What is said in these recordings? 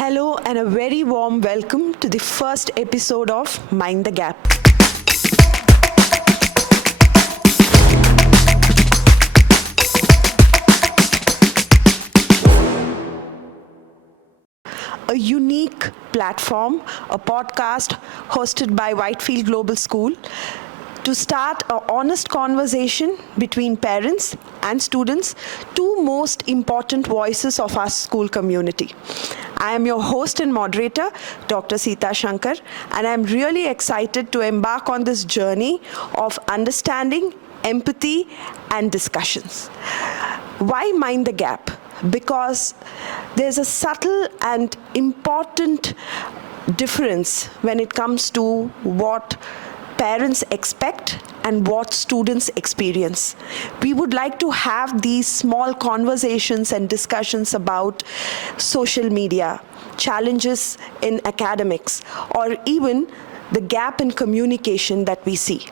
Hello and a very warm welcome to the first episode of Mind the Gap. A unique platform, a podcast hosted by Whitefield Global School to start an honest conversation between parents and students, two most important voices of our school community. I am your host and moderator, Dr. Sita Shankar, and I'm really excited to embark on this journey of understanding, empathy, and discussions. Why mind the gap? Because there's a subtle and important difference when it comes to what parents expect and what students experience. We would like to have these small conversations and discussions about social media, challenges in academics, or even the gap in communication that we see.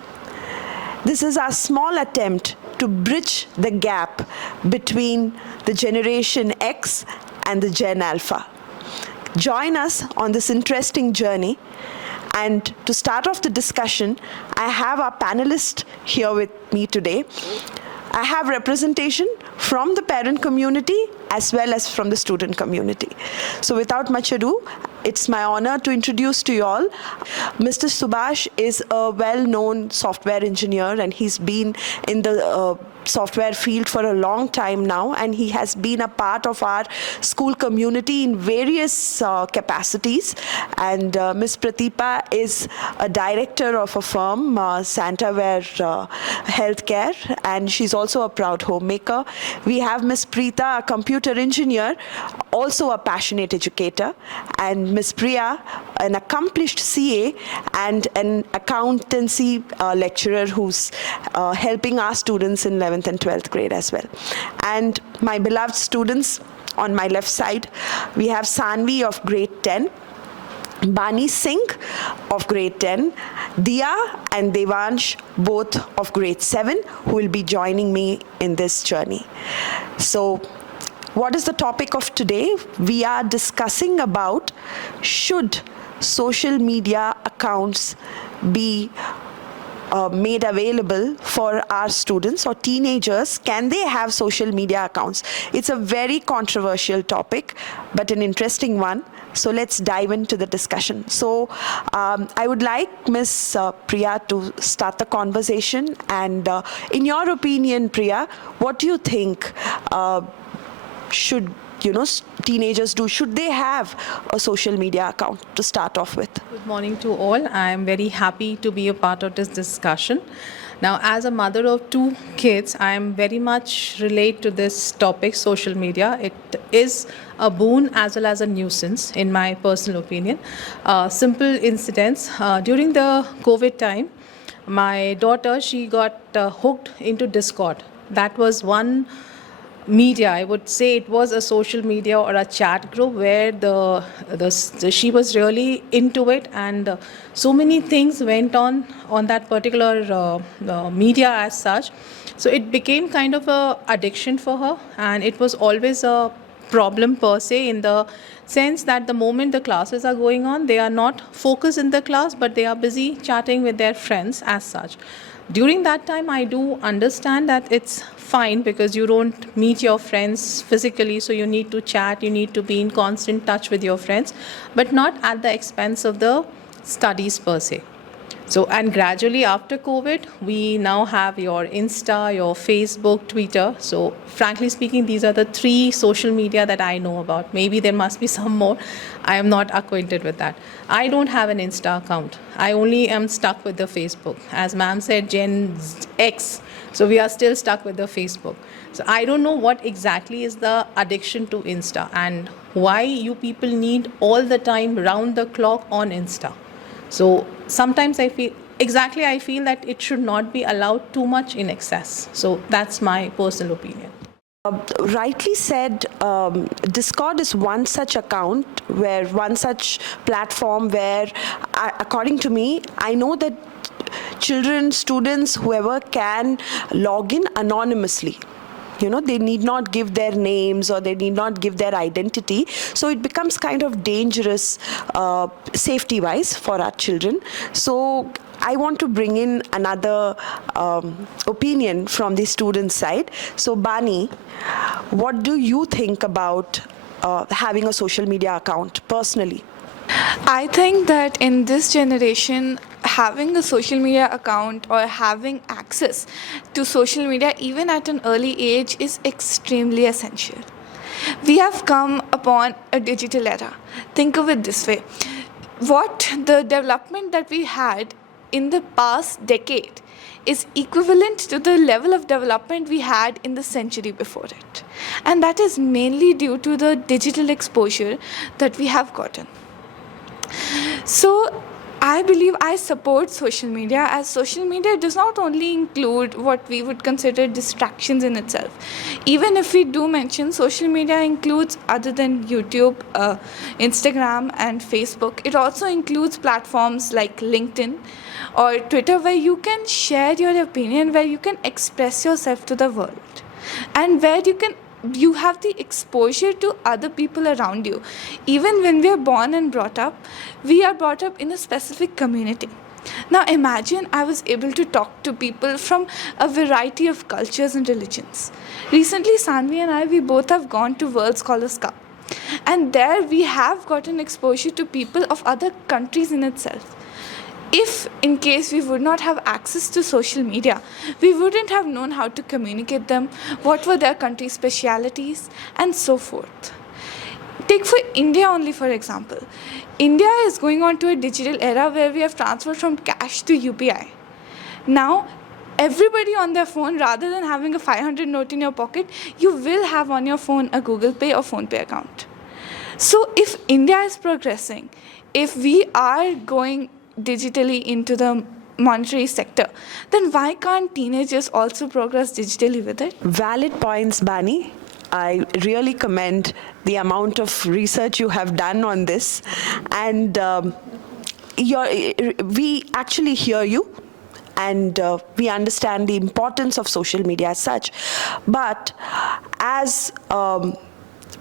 This is our small attempt to bridge the gap between the Generation X and the Gen Alpha. Join us on this interesting journey. And to start off the discussion, I have our panelist here with me today. I have representation from the parent community as well as from the student community. So without much ado, it's my honor to introduce to you all. Mr. Subhash is a well-known software engineer, and he's been in the software field for a long time now, and he has been a part of our school community in various capacities. And Ms. Pratipa is a director of a firm, Santaware Healthcare, and she's also a proud homemaker. We have Ms. Preeta, a computer engineer, also a passionate educator, and Ms. Priya, an accomplished CA and an accountancy lecturer who's helping our students in 11th and 12th grade as well. And my beloved students on my left side, we have Sanvi of grade 10, Bani Singh of grade 10, Dia and Devansh, both of grade 7, who will be joining me in this journey. So what is the topic of today? We are discussing about should social media accounts be made available for our students or teenagers. Can they have social media accounts? It's a very controversial topic, but an interesting one. So let's dive into the discussion. So I would like Ms. Priya to start the conversation. And in your opinion, Priya, what do you think should teenagers do? Should they have a social media account to start off with? Good morning to all. I am very happy to be a part of this discussion. Now, as a mother of 2 kids, I am very much relate to this topic, social media. It is a boon as well as a nuisance, in my personal opinion. Simple incidents. During the COVID time, my daughter, she got hooked into Discord. That was one media, I would say it was a social media or a chat group where she was really into it, and so many things went on that particular media as such. So it became kind of a addiction for her, and it was always a problem per se, in the sense that the moment the classes are going on, they are not focused in the class, but they are busy chatting with their friends as such. During that time, I do understand that it's fine because you don't meet your friends physically, so you need to chat, you need to be in constant touch with your friends, but not at the expense of the studies per se. So, and gradually after COVID, we now have your Insta, your Facebook, Twitter. So, frankly speaking, these are the 3 social media that I know about. Maybe there must be some more. I am not acquainted with that. I don't have an Insta account. I only am stuck with the Facebook. As ma'am said, Gen X. So, we are still stuck with the Facebook. So, I don't know what exactly is the addiction to Insta and why you people need all the time, round the clock on Insta. So sometimes I feel that it should not be allowed too much in excess. So that's my personal opinion. Rightly said, Discord is one such account, one such platform where, according to me, I know that children, students, whoever can log in anonymously. They need not give their names or they need not give their identity. So it becomes kind of dangerous safety-wise for our children. So I want to bring in another opinion from the student side. So Bani, what do you think about having a social media account personally? I think that in this generation, having a social media account or having access to social media even at an early age is extremely essential. We have come upon a digital era. Think of it this way. What the development that we had in the past decade is equivalent to the level of development we had in the century before it. And that is mainly due to the digital exposure that we have gotten. So I believe I support social media, as social media does not only include what we would consider distractions in itself. Even if we do mention social media includes, other than YouTube, Instagram and Facebook, it also includes platforms like LinkedIn or Twitter, where you can share your opinion, where you can express yourself to the world, and where you have the exposure to other people around you. Even when we are born and brought up, we are brought up in a specific community. Now imagine I was able to talk to people from a variety of cultures and religions. Recently, Sanvi and I, we both have gone to World Scholars Cup. And there we have gotten exposure to people of other countries in itself. If in case we would not have access to social media, we wouldn't have known how to communicate them, what were their country's specialities, and so forth. Take for India only, for example. India is going on to a digital era where we have transferred from cash to UPI. Now, everybody on their phone, rather than having a 500 note in your pocket, you will have on your phone a Google Pay or PhonePe account. So if India is progressing, if we are going digitally into the monetary sector, then why can't teenagers also progress digitally with it? Valid points, Bani. I really commend the amount of research you have done on this, and we actually hear you, and we understand the importance of social media as such. But as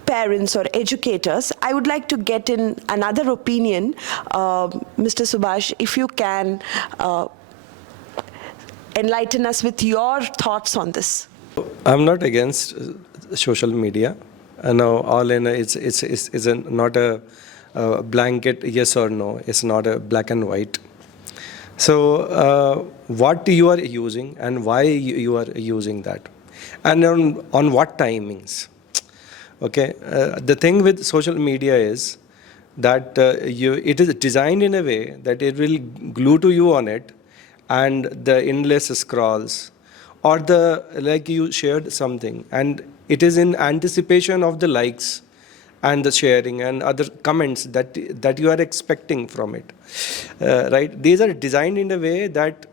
parents or educators, I would like to get in another opinion. Mr. Subhash, if you can enlighten us with your thoughts on this. I'm not against social media. No, all in it's not a blanket yes or no. It's not a black and white. So what you are using and why you are using that, and on what timings. Okay, the thing with social media is that it is designed in a way that it will glue to you on it, and the endless scrolls, or like you shared something, and it is in anticipation of the likes and the sharing and other comments that you are expecting from it, right? These are designed in a way that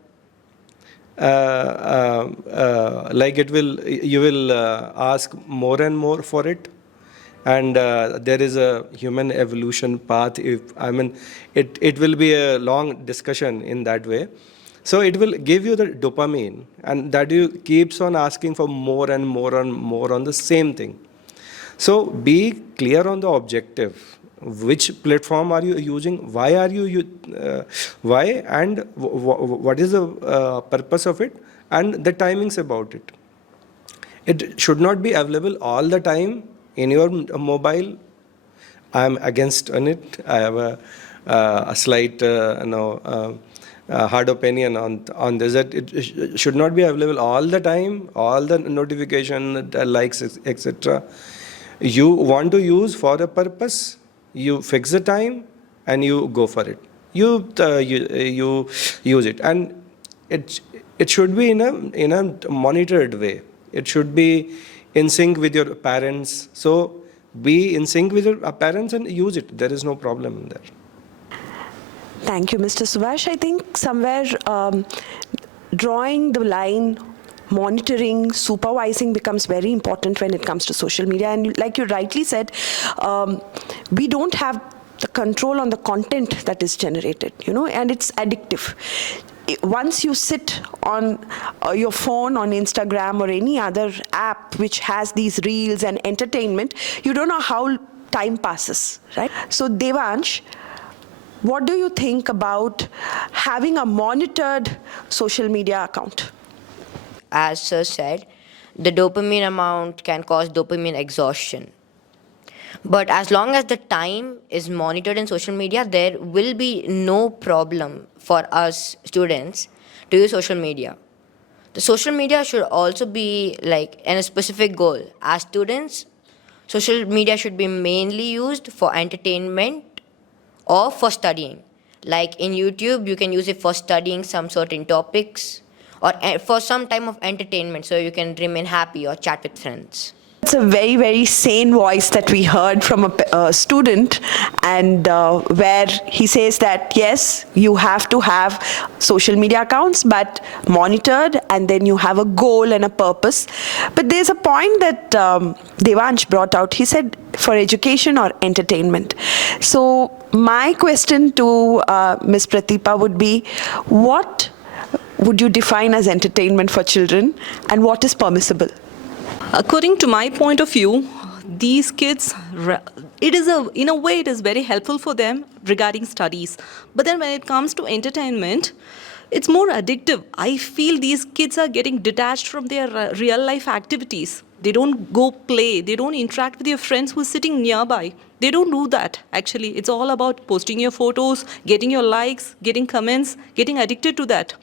like you will ask more and more for it, and there is a human evolution path. It will be a long discussion in that way. So it will give you the dopamine, and that you keeps on asking for more and more and more on the same thing. So be clear on the objective. Which platform are you using? Why are you why, and what is the purpose of it, and the timings about it. It should not be available all the time in your mobile. I am against on it. I have a slight hard opinion on this, that it should not be available all the time, all the notification, the likes, etc. You want to use for a purpose, you fix the time and you go for it. You use it, and it should be in a monitored way. It should be in sync with your parents. So be in sync with your parents and use it. There is no problem in there. Thank you, Mr. Subhash. I think somewhere drawing the line, monitoring, supervising becomes very important when it comes to social media. And like you rightly said, we don't have the control on the content that is generated, and it's addictive. once you sit on your phone on Instagram or any other app which has these reels and entertainment, you don't know how time passes, right? So Devansh, what do you think about having a monitored social media account? As Sir said, the dopamine amount can cause dopamine exhaustion. But as long as the time is monitored in social media, there will be no problem for us students to use social media. The social media should also be like in a specific goal. As students, social media should be mainly used for entertainment or for studying. Like in YouTube, you can use it for studying some certain topics or for some time of entertainment so you can remain happy or chat with friends. It's a very, very sane voice that we heard from a student, and where he says that, yes, you have to have social media accounts, but monitored, and then you have a goal and a purpose. But there's a point that Devansh brought out. He said, for education or entertainment. So my question to Ms. Pratipa would be, what would you define as entertainment for children, and what is permissible? According to my point of view, these kids, in a way, it is very helpful for them regarding studies. But then when it comes to entertainment, it's more addictive. I feel these kids are getting detached from their real life activities. They don't go play. They don't interact with their friends who are sitting nearby. They don't do that, actually. It's all about posting your photos, getting your likes, getting comments, getting addicted to that.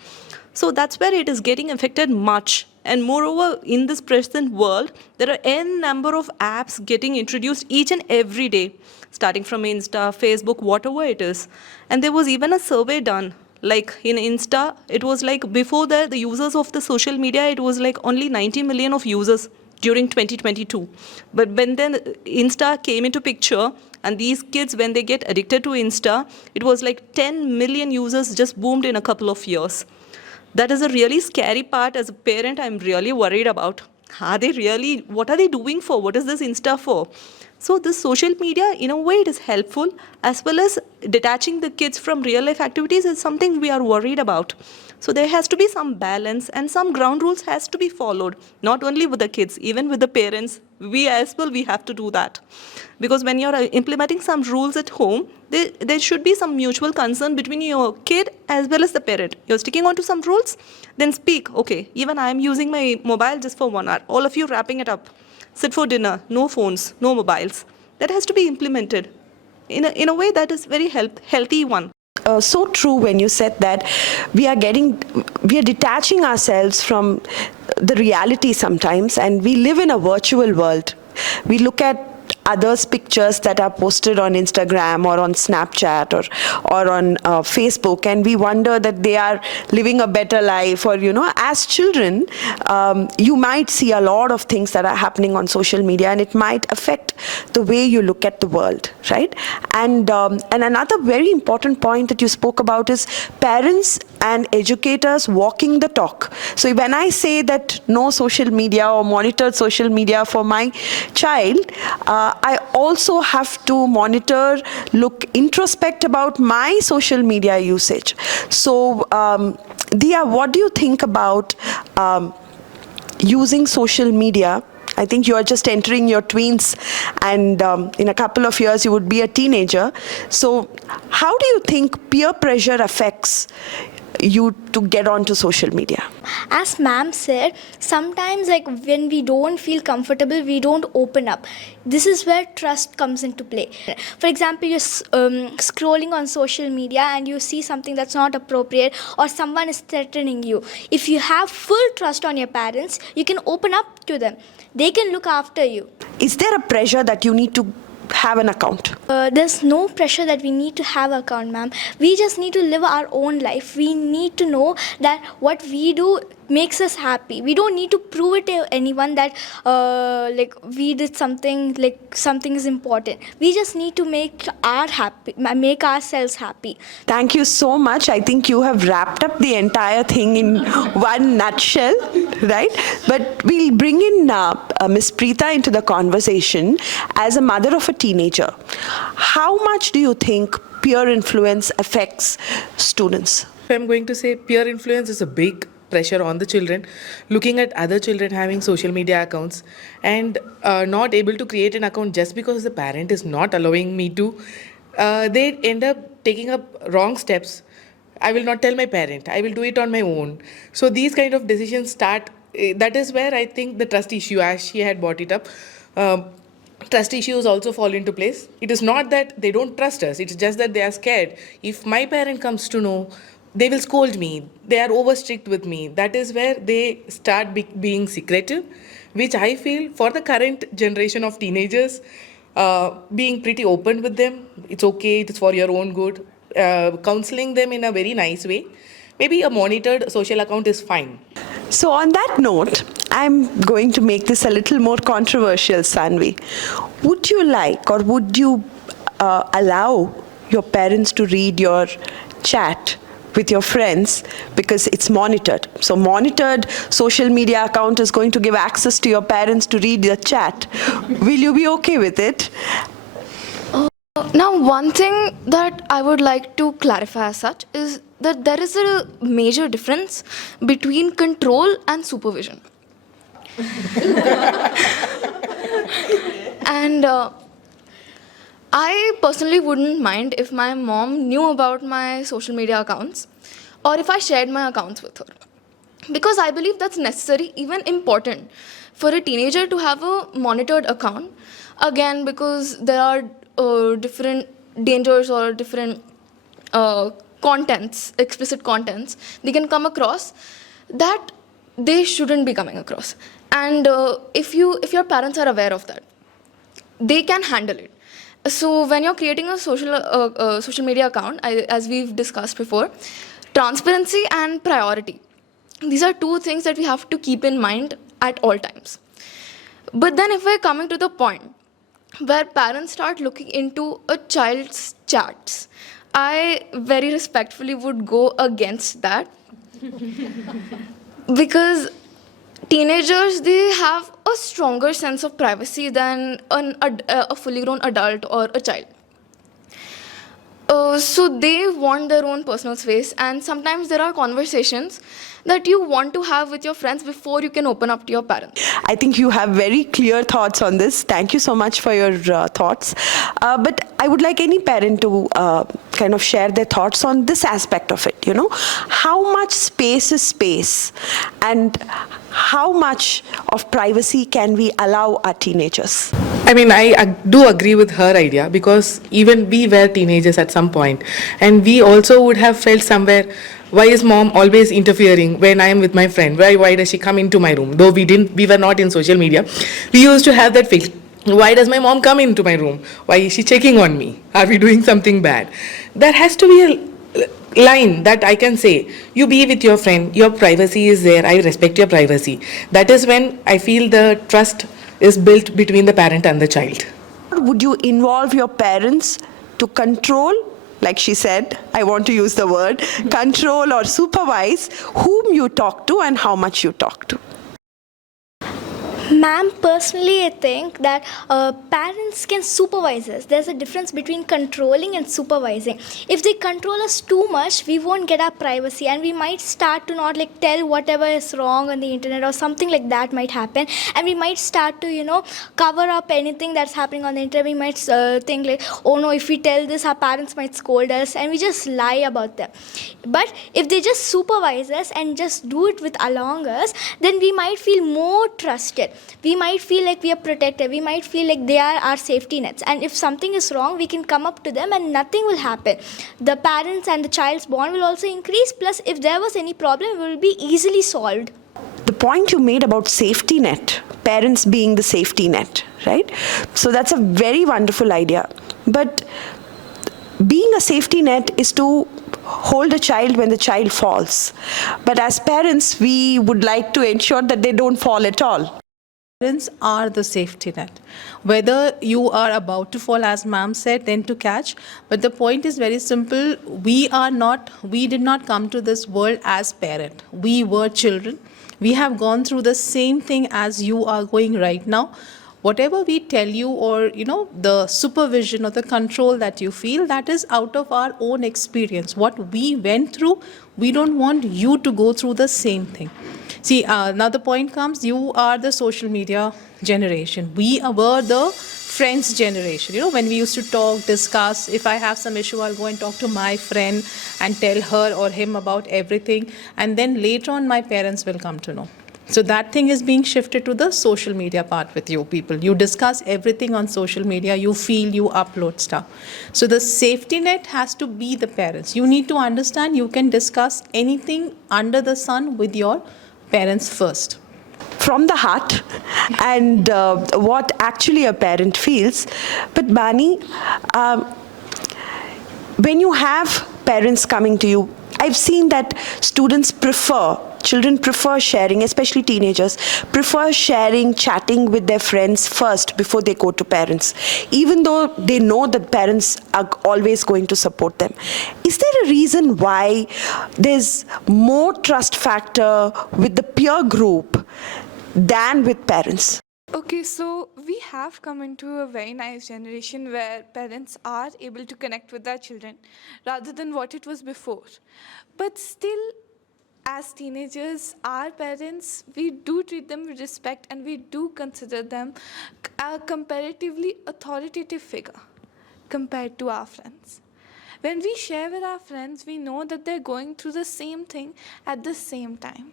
So that's where it is getting affected much. And moreover, in this present world, there are n number of apps getting introduced each and every day, starting from Insta, Facebook, whatever it is. And there was even a survey done. Like in Insta, it was like before that, the users of the social media, it was like only 90 million of users during 2022. But when then Insta came into picture, and these kids, when they get addicted to Insta, it was like 10 million users just boomed in a couple of years. That is a really scary part. As a parent, I'm really worried about. What are they doing for? What is this Insta for? So this social media, in a way, it is helpful, as well as detaching the kids from real life activities is something we are worried about. So there has to be some balance, and some ground rules has to be followed, not only with the kids, even with the parents. We as well, we have to do that. Because when you're implementing some rules at home, there should be some mutual concern between your kid as well as the parent. You're sticking on to some rules, then speak, okay, even I'm using my mobile just for 1 hour. All of you wrapping it up. Sit for dinner, no phones, no mobiles. That has to be implemented in a way that is very healthy one. So true when you said that we are detaching ourselves from the reality sometimes, and we live in a virtual world. We look at others' pictures that are posted on Instagram or on Snapchat or on Facebook, and we wonder that they are living a better life. Or, as children, you might see a lot of things that are happening on social media, and it might affect the way you look at the world, right? And another very important point that you spoke about is parents and educators walking the talk. So when I say that no social media or monitored social media for my child, I also have to monitor, introspect about my social media usage. So, Dia, what do you think about using social media? I think you are just entering your tweens, and in a couple of years you would be a teenager. So how do you think peer pressure affects you to get onto social media? As ma'am said, sometimes when we don't feel comfortable, we don't open up. This is where trust comes into play. For example, you're scrolling on social media and you see something that's not appropriate, or someone is threatening you. If you have full trust on your parents, you can open up to them. They can look after you. Is there a pressure that you need to have an account? There's no pressure that we need to have an account, ma'am. We just need to live our own life. We need to know that what we do makes us happy. We don't need to prove it to anyone that we did something, something is important. We just need to make ourselves happy. Thank you so much. I think you have wrapped up the entire thing in one nutshell, right? But we'll bring in Ms. Preeta into the conversation as a mother of a teenager. How much do you think peer influence affects students? I'm going to say peer influence is a big pressure on the children, looking at other children having social media accounts and not able to create an account just because the parent is not allowing me to. They end up taking up wrong steps. I will not tell my parent. I will do it on my own. So these kind of decisions start. That is where I think the trust issue, as she had brought it up, trust issues also fall into place. It is not that they don't trust us. It's just that they are scared. If my parent comes to know, they will scold me. They are over strict with me. That is where they start being secretive, which I feel for the current generation of teenagers, being pretty open with them. It's okay. It's for your own good. Counseling them in a very nice way. Maybe a monitored social account is fine. So on that note, I'm going to make this a little more controversial, Sanvi. Would you like or would you allow your parents to read your chat with your friends because it's monitored? So monitored social media account is going to give access to your parents to read your chat. Will you be okay with it? Now, one thing that I would like to clarify as such is that there is a major difference between control and supervision. And I personally wouldn't mind if my mom knew about my social media accounts or if I shared my accounts with her. Because I believe that's necessary, even important, for a teenager to have a monitored account. Again, because there are different dangers or different contents, explicit contents, they can come across that they shouldn't be coming across. And if your parents are aware of that, they can handle it. So when you're creating a social media account, as we've discussed before, transparency and priority. These are two things that we have to keep in mind at all times. But then if we're coming to the point where parents start looking into a child's chats, I very respectfully would go against that. Because teenagers, they have a stronger sense of privacy than a fully grown adult or a child. So they want their own personal space, and sometimes there are conversations that you want to have with your friends before you can open up to your parents. I think you have very clear thoughts on this. Thank you so much for your thoughts. But I would like any parent to kind of share their thoughts on this aspect of it. You know, how much space is space, and how much of privacy can we allow our teenagers? I mean, I do agree with her idea, because even we were teenagers at some point, and we also would have felt somewhere, why is mom always interfering when I am with my friend? Why does she come into my room? Though we were not in social media, we used to have that feel. Why does my mom come into my room? Why is she checking on me? Are we doing something bad? There has to be a line that I can say, you be with your friend, your privacy is there, I respect your privacy. That is when I feel the trust is built between the parent and the child. Would you involve your parents to control, like she said, I want to use the word, control or supervise whom you talk to and how much you talk to? Ma'am, personally, I think that parents can supervise us. There's a difference between controlling and supervising. If they control us too much, we won't get our privacy, and we might start to not tell whatever is wrong on the internet, or something like that might happen. And we might start to, cover up anything that's happening on the internet. We might think oh no, if we tell this, our parents might scold us, and we just lie about them. But if they just supervise us and just do it with along us, then we might feel more trusted. We might feel like we are protected. We might feel like they are our safety nets. And if something is wrong, we can come up to them and nothing will happen. The parents and the child's bond will also increase. Plus, if there was any problem, it will be easily solved. The point you made about safety net, parents being the safety net, right? So that's a very wonderful idea. But being a safety net is to hold a child when the child falls. But as parents, we would like to ensure that they don't fall at all. Parents are the safety net. Whether you are about to fall, as ma'am said, then to catch. But the point is very simple. We did not come to this world as parent. We were children. We have gone through the same thing as you are going right now. Whatever we tell you, or the supervision or the control that you feel, that is out of our own experience. What we went through, we don't want you to go through the same thing. See, now the point comes, you are the social media generation. We were the friends generation. When we used to talk, discuss, if I have some issue, I'll go and talk to my friend and tell her or him about everything. And then later on, my parents will come to know. So that thing is being shifted to the social media part with you people. You discuss everything on social media, you feel, you upload stuff. So the safety net has to be the parents. You need to understand you can discuss anything under the sun with your parents first. From the heart and what actually a parent feels. But Bani, when you have parents coming to you, I've seen that children prefer sharing, especially teenagers, prefer sharing, chatting with their friends first before they go to parents, even though they know that parents are always going to support them. Is there a reason why there's more trust factor with the peer group than with parents? Okay, so we have come into a very nice generation where parents are able to connect with their children rather than what it was before. But still, as teenagers, our parents, we do treat them with respect and we do consider them a comparatively authoritative figure compared to our friends. When we share with our friends, we know that they're going through the same thing at the same time.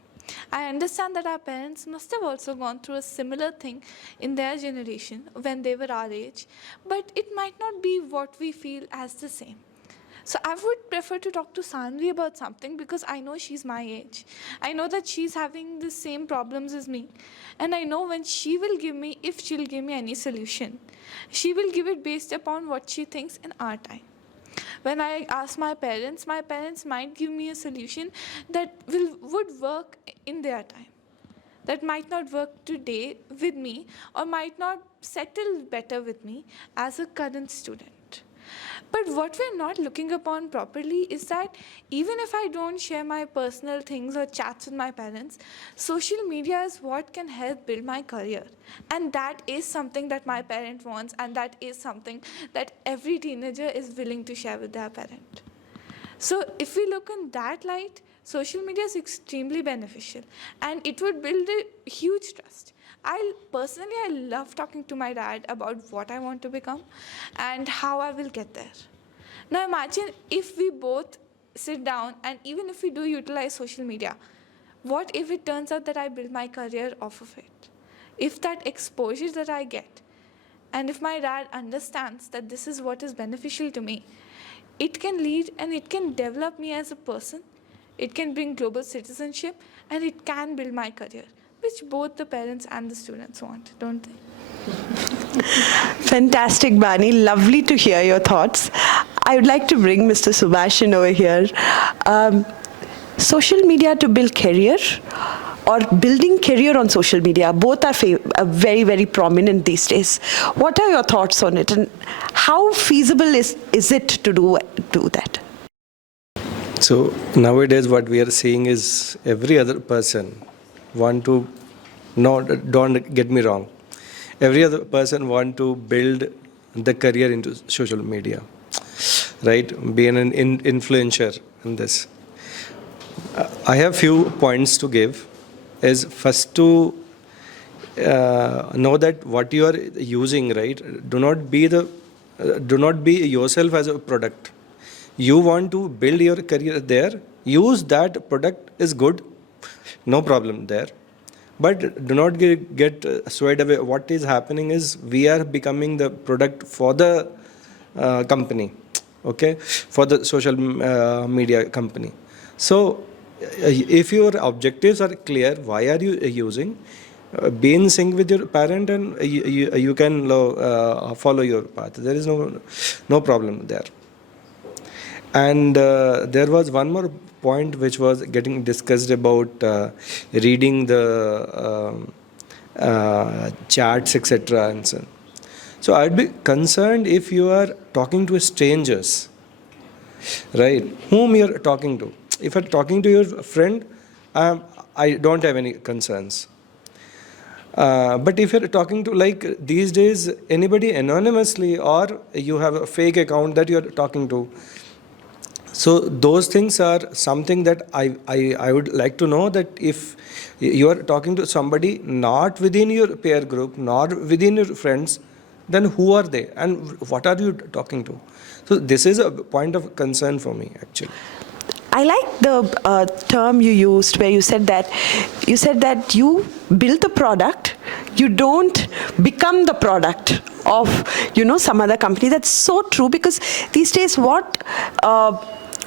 I understand that our parents must have also gone through a similar thing in their generation when they were our age, but it might not be what we feel as the same. So I would prefer to talk to Sanvi about something because I know she's my age. I know that she's having the same problems as me. And I know when she will give me, if she'll give me any solution, she will give it based upon what she thinks in our time. When I ask my parents might give me a solution that would work in their time. That might not work today with me or might not settle better with me as a current student. But what we're not looking upon properly is that even if I don't share my personal things or chats with my parents, social media is what can help build my career. And that is something that my parent wants, and that is something that every teenager is willing to share with their parent. So if we look in that light, social media is extremely beneficial and it would build a huge trust. I love talking to my dad about what I want to become and how I will get there. Now imagine if we both sit down and even if we do utilize social media, what if it turns out that I build my career off of it? If that exposure that I get, and if my dad understands that this is what is beneficial to me, it can lead and it can develop me as a person, it can bring global citizenship, and it can build my career, which both the parents and the students want, don't they? Fantastic, Bani. Lovely to hear your thoughts. I would like to bring Mr. Subhashin over here. Social media to build career or building career on social media, both are very, very prominent these days. What are your thoughts on it, and how feasible is it to do that? So nowadays what we are seeing is every other person don't get me wrong, every other person want to build the career into social media, right? Being an influencer in this. I have few points to give. Is first to know that what you are using, right? Do not be yourself as a product. You want to build your career there. Use that product is good, no problem there. But do not get swayed away. What is happening is we are becoming the product for the company, okay, for the social media company. So if your objectives are clear, why are you using? Be in sync with your parent, and you can follow your path. There is no problem there. And there was one more point which was getting discussed about reading the charts, etc. and so on. So I'd be concerned if you are talking to strangers, right? Whom you're talking to. If you're talking to your friend, I don't have any concerns. But if you're talking to, like, these days, anybody anonymously, or you have a fake account that you're talking to, so those things are something that I would like to know, that if you are talking to somebody not within your peer group, not within your friends, then who are they and what are you talking to? So this is a point of concern for me, actually. I like the term you used where you said that you build the product, you don't become the product of some other company. That's so true, because these days what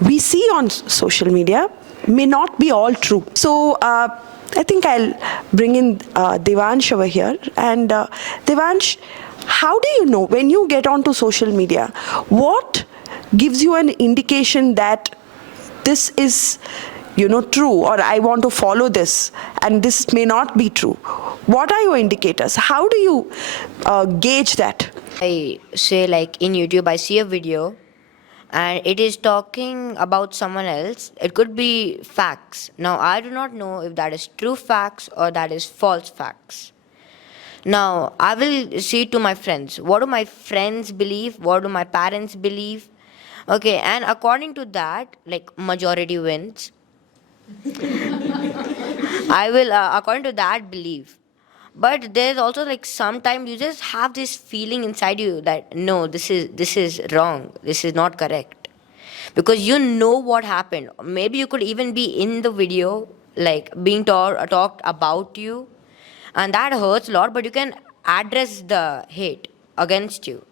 we see on social media may not be all true. So I think I'll bring in Devansh over here. And Devansh, how do you know when you get onto social media, what gives you an indication that this is true, or I want to follow this and this may not be true? What are your indicators? How do you gauge that? I say, like, in YouTube, I see a video and it is talking about someone else. It could be facts. Now, I do not know if that is true facts or that is false facts. Now, I will see to my friends. What do my friends believe? What do my parents believe? Okay, and according to that, like, majority wins. I will, according to that, believe. But there's also, like, sometimes you just have this feeling inside you that no, this is wrong. This is not correct, because you know what happened. Maybe you could even be in the video, like, being talked about you, and that hurts a lot. But you can address the hate against you.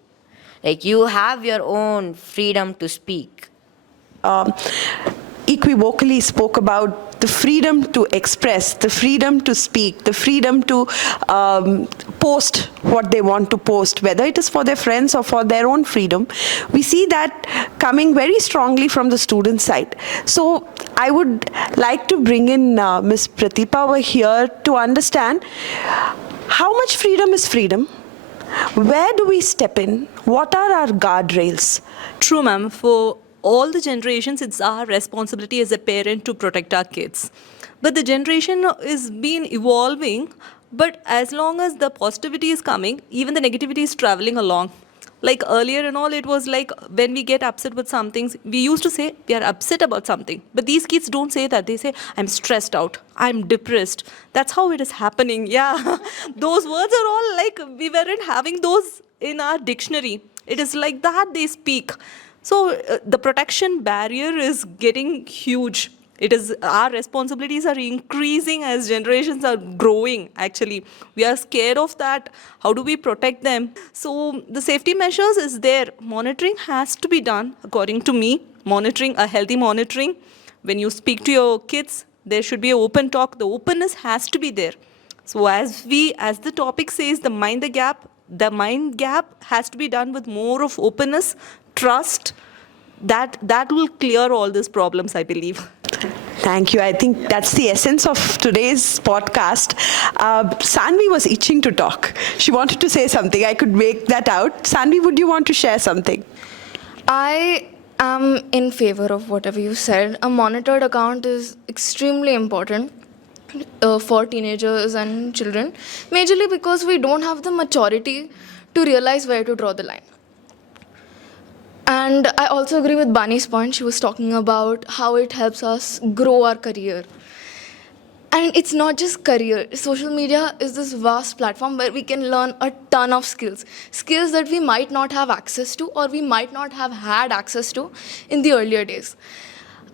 Like, you have your own freedom to speak. Equivocally spoke about the freedom to express, the freedom to speak, the freedom to post what they want to post, whether it is for their friends or for their own freedom. We see that coming very strongly from the student side. So I would like to bring in Ms. Pratibha over here to understand how much freedom is freedom. Where do we step in? What are our guardrails? True, ma'am. For all the generations, it's our responsibility as a parent to protect our kids. But the generation is been evolving, but as long as the positivity is coming, even the negativity is traveling along. Like earlier and all, it was like when we get upset with some things, we used to say we are upset about something. But these kids don't say that. They say, I'm stressed out, I'm depressed. That's how it is happening. Yeah, those words are all like, we weren't having those in our dictionary. It is like that they speak. So the protection barrier is getting huge. It is, our responsibilities are increasing as generations are growing, actually. We are scared of that. How do we protect them? So the safety measures is there. Monitoring has to be done, according to me. Monitoring, a healthy monitoring. When you speak to your kids, there should be an open talk. The openness has to be there. So as the topic says, the mind gap has to be done with more of openness, trust. That will clear all these problems, I believe. Thank you. I think that's the essence of today's podcast. Sanvi was itching to talk. She wanted to say something. I could make that out. Sanvi, would you want to share something? I am in favor of whatever you said. A monitored account is extremely important for teenagers and children, majorly because we don't have the maturity to realize where to draw the line. And I also agree with Bani's point. She was talking about how it helps us grow our career. And it's not just career. Social media is this vast platform where we can learn a ton of skills. Skills that we might not have access to, or we might not have had access to in the earlier days.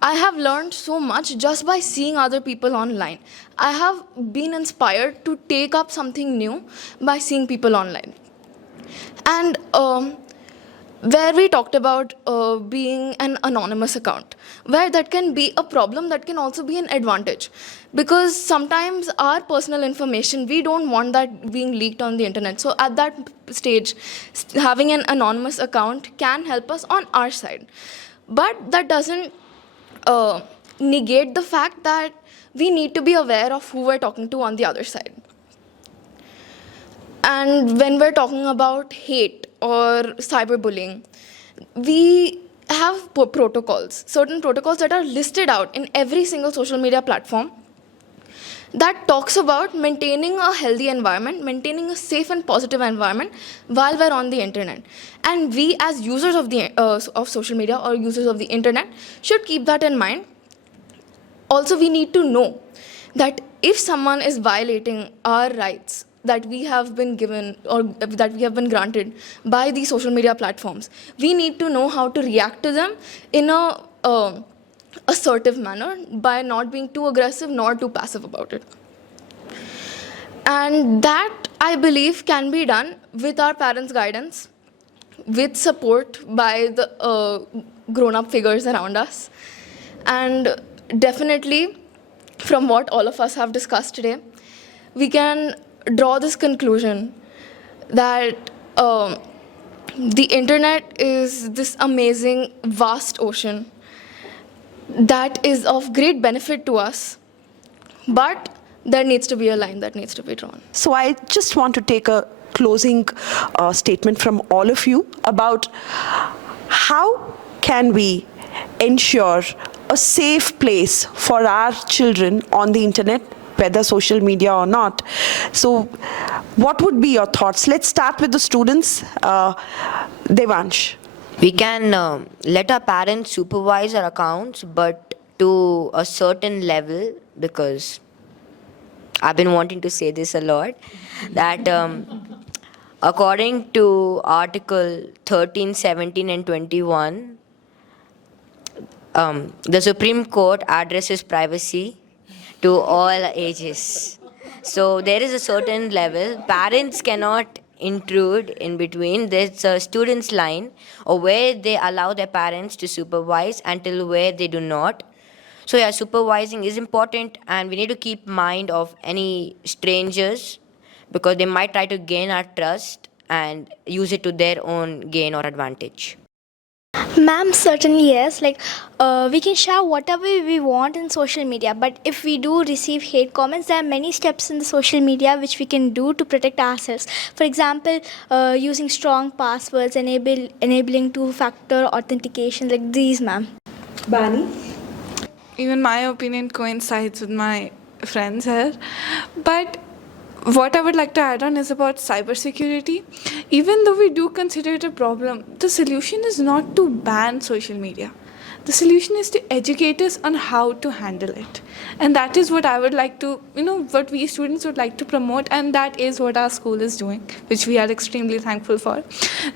I have learned so much just by seeing other people online. I have been inspired to take up something new by seeing people online. And where we talked about being an anonymous account, where that can be a problem, that can also be an advantage. Because sometimes our personal information, we don't want that being leaked on the internet. So at that stage, having an anonymous account can help us on our side. But that doesn't negate the fact that we need to be aware of who we're talking to on the other side. And when we're talking about hate or cyberbullying, we have protocols, certain protocols that are listed out in every single social media platform that talks about maintaining a healthy environment, maintaining a safe and positive environment while we're on the internet. And we as users of the of social media or users of the internet should keep that in mind. Also, we need to know that if someone is violating our rights that we have been given or that we have been granted by these social media platforms, we need to know how to react to them in a assertive manner by not being too aggressive nor too passive about it. And that, I believe, can be done with our parents' guidance, with support by the grown-up figures around us. And definitely, from what all of us have discussed today, we can draw this conclusion that the internet is this amazing, vast ocean that is of great benefit to us, but there needs to be a line that needs to be drawn. So I just want to take a closing statement from all of you about how can we ensure a safe place for our children on the internet, whether social media or not. So what would be your thoughts? Let's start with the students. Devansh. We can let our parents supervise our accounts, but to a certain level, because I've been wanting to say this a lot, that according to Article 13, 17 and 21, the Supreme Court addresses privacy to all ages. So there is a certain level. Parents cannot intrude in between. There's a student's line or where they allow their parents to supervise until where they do not. So yeah, supervising is important, and we need to keep mind of any strangers because they might try to gain our trust and use it to their own gain or advantage. Ma'am, certainly yes. Like, we can share whatever we want in social media, but if we do receive hate comments, there are many steps in the social media which we can do to protect ourselves. For example, using strong passwords, enabling two-factor authentication, like these, ma'am. Bani. Even my opinion coincides with my friends here. But what I would like to add on is about cybersecurity. Even though we do consider it a problem, the solution is not to ban social media. The solution is to educate us on how to handle it. And that is what I would like to, what we students would like to promote, and that is what our school is doing, which we are extremely thankful for.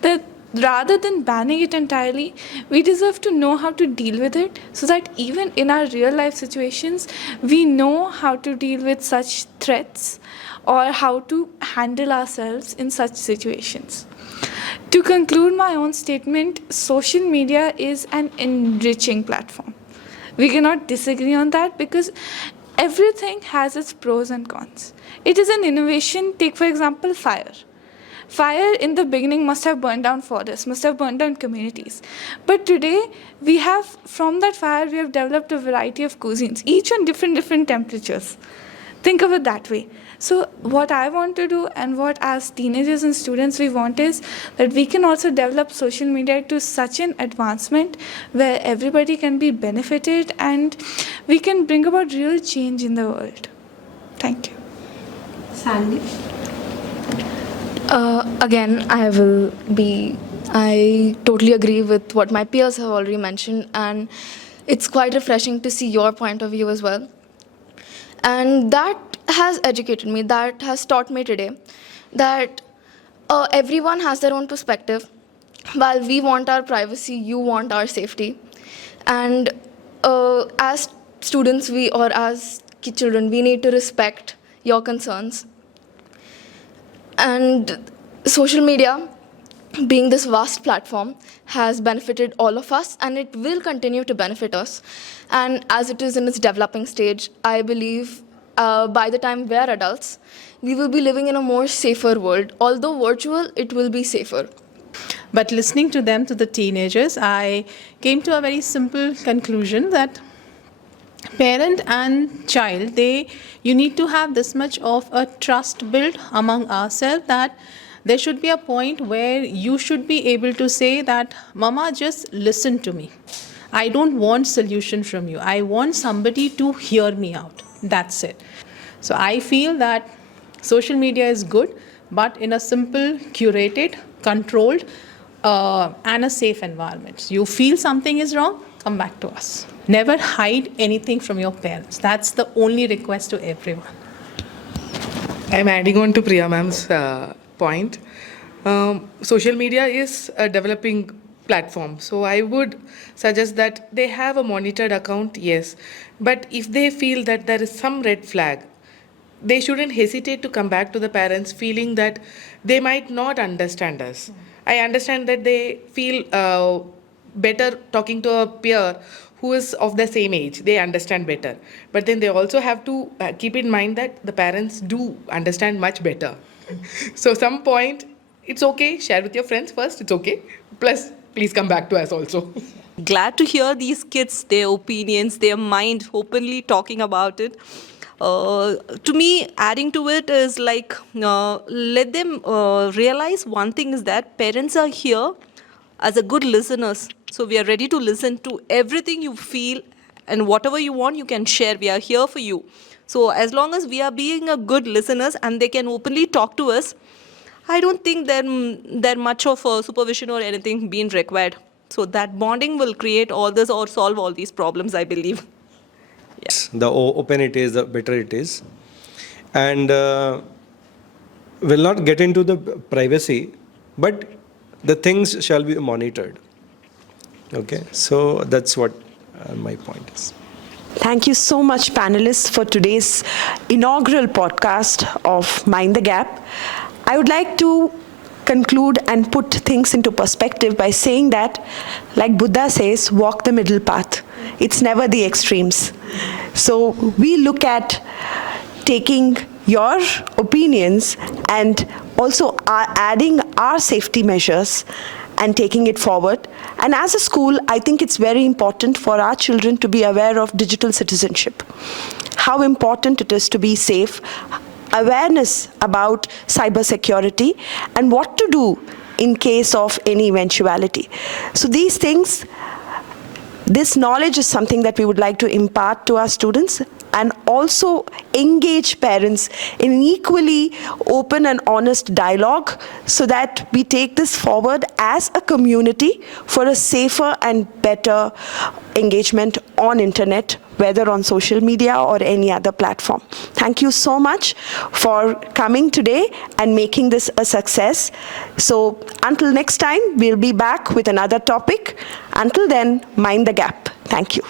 That rather than banning it entirely, we deserve to know how to deal with it so that even in our real life situations, we know how to deal with such threats or how to handle ourselves in such situations. To conclude my own statement, social media is an enriching platform. We cannot disagree on that because everything has its pros and cons. It is an innovation. Take, for example, fire. Fire in the beginning must have burned down forests, must have burned down communities. But today, from that fire, we have developed a variety of cuisines, each on different temperatures. Think of it that way. So what I want to do and what as teenagers and students we want is that we can also develop social media to such an advancement where everybody can be benefited and we can bring about real change in the world. Thank you. Sandy. Again, I totally agree with what my peers have already mentioned, and it's quite refreshing to see your point of view as well. And that has educated me, that has taught me today that everyone has their own perspective. While we want our privacy, you want our safety. And as students, or as children, we need to respect your concerns. And social media, being this vast platform, has benefited all of us, and it will continue to benefit us. And as it is in its developing stage, I believe by the time we are adults, we will be living in a more safer world. Although virtual, it will be safer. But listening to them, to the teenagers, I came to a very simple conclusion that parent and child, you need to have this much of a trust built among ourselves that there should be a point where you should be able to say that, Mama, just listen to me. I don't want solution from you. I want somebody to hear me out. That's it. So I feel that social media is good, but in a simple, curated, controlled, and a safe environment. You feel something is wrong, come back to us. Never hide anything from your parents. That's the only request to everyone. I'm adding on to Priya ma'am's point. Social media is a developing platform, so I would suggest that they have a monitored account, yes. But if they feel that there is some red flag, they shouldn't hesitate to come back to the parents feeling that they might not understand us. I understand that they feel better talking to a peer who is of the same age. They understand better. But then they also have to keep in mind that the parents do understand much better. So some point, it's okay, share with your friends first, it's okay. Plus, please come back to us also. Glad to hear these kids, their opinions, their mind openly talking about it. To me, adding to it is like, let them realize one thing is that parents are here as a good listeners. So we are ready to listen to everything you feel, and whatever you want, you can share. We are here for you. So as long as we are being a good listeners and they can openly talk to us, I don't think there much of supervision or anything being required. So that bonding will create all this or solve all these problems, I believe. The open it is, the better it is. And will not get into the privacy, but the things shall be monitored. Okay, so that's what my point is. Thank you so much, panelists, for today's inaugural podcast of Mind the Gap. I would like to conclude and put things into perspective by saying that, like Buddha says, walk the middle path. It's never the extremes. So we look at taking your opinions and also adding our safety measures and taking it forward. And as a school, I think it's very important for our children to be aware of digital citizenship, how important it is to be safe, awareness about cybersecurity, and what to do in case of any eventuality. So these things, this knowledge is something that we would like to impart to our students, and also engage parents in an equally open and honest dialogue so that we take this forward as a community for a safer and better engagement on internet, whether on social media or any other platform. Thank you so much for coming today and making this a success. So until next time, we'll be back with another topic. Until then, mind the gap. Thank you.